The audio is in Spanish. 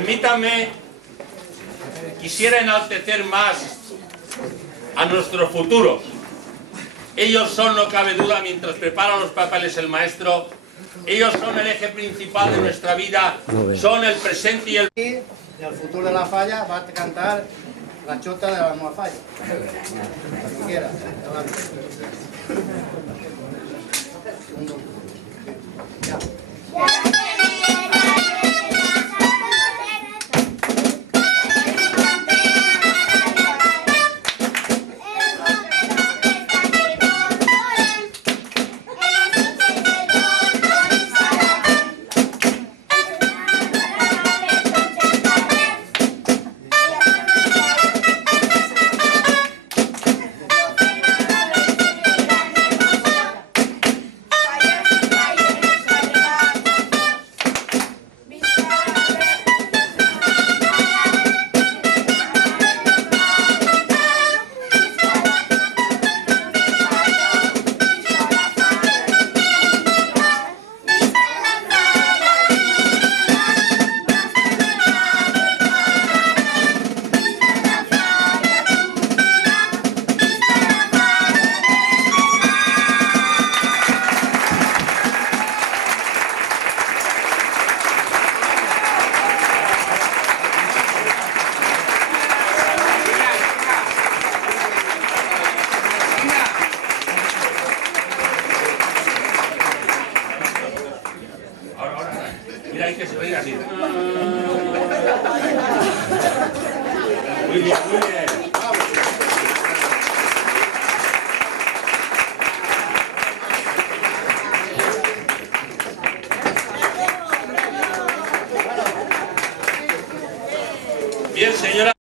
Permítanme, quisiera enaltecer más a nuestros futuros. Ellos son, no cabe duda, mientras prepara los papeles el maestro, ellos son el eje principal de nuestra vida, son el presente y el... Y el futur de la Falla va a cantar la chota de la nueva Falla. Cuando quiera. Ya. Mira, hay que sonreír así. Muy bien, muy bien. Bien, señora.